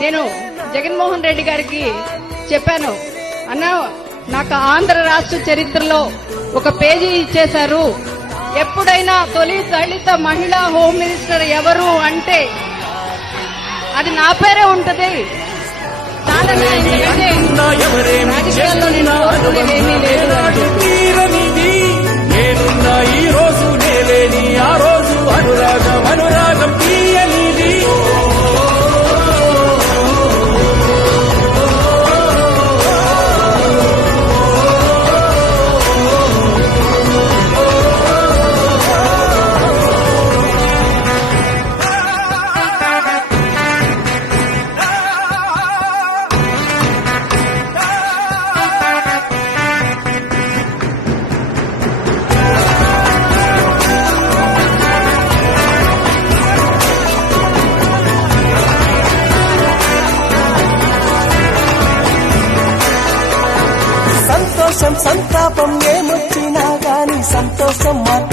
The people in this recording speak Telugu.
నేను జగన్మోహన్ రెడ్డి గారికి చెప్పాను, అన్నా నాకు ఆంధ్ర రాష్ట్ర చరిత్రలో ఒక పేజీ ఇచ్చేశారు. ఎప్పుడైనా తొలి దళిత మహిళా హోమ్ మినిస్టర్ ఎవరు అంటే అది నా పేరే ఉంటది. చాలా రాజకీయాల్లో నేను కోరుకునేదేమీ లేదు. ఈ రోజు నేలేని ఆ రోజు అనురాగం అనురాగం తీయనిది. సంతోషం సంతాపం ఏమొచ్చినా గాని సంతోషం మాత్రం